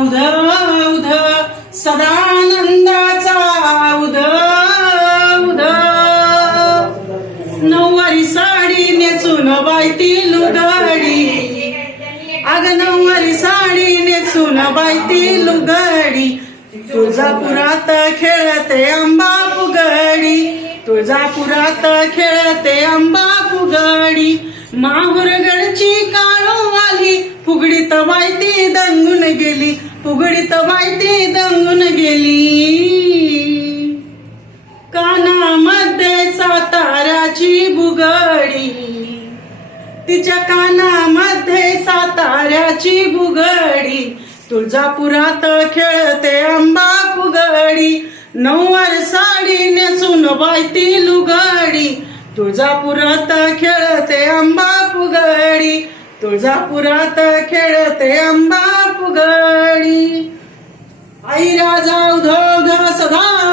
उधव उधव सदानंदाचा उधव उध नऊवारी साडी नेसून बायती लुगडी अग नऊवारी साडी नेसून बायती लुगडी तुळजापुरात खेळते अंबा फुगडी. तुळजापुरात खेळते अंबा फुगडी. माहुरगडची काळो आली फुगडीत बायती दंगून गेली. उघडीत बायती दंगून गेली. कानामध्ये साताऱ्याची बुगडी. तिच्या कानामध्ये साताऱ्याची बुगडी. तुळजापुरात खेळते अंबा फुगडी. नऊवार साडी नेसून बायती लुगडी. तुळजापुरात खेळते अंबा फुगडी. तुळजापुरात खेळते अंबा फुगडी. राजा उधो सदा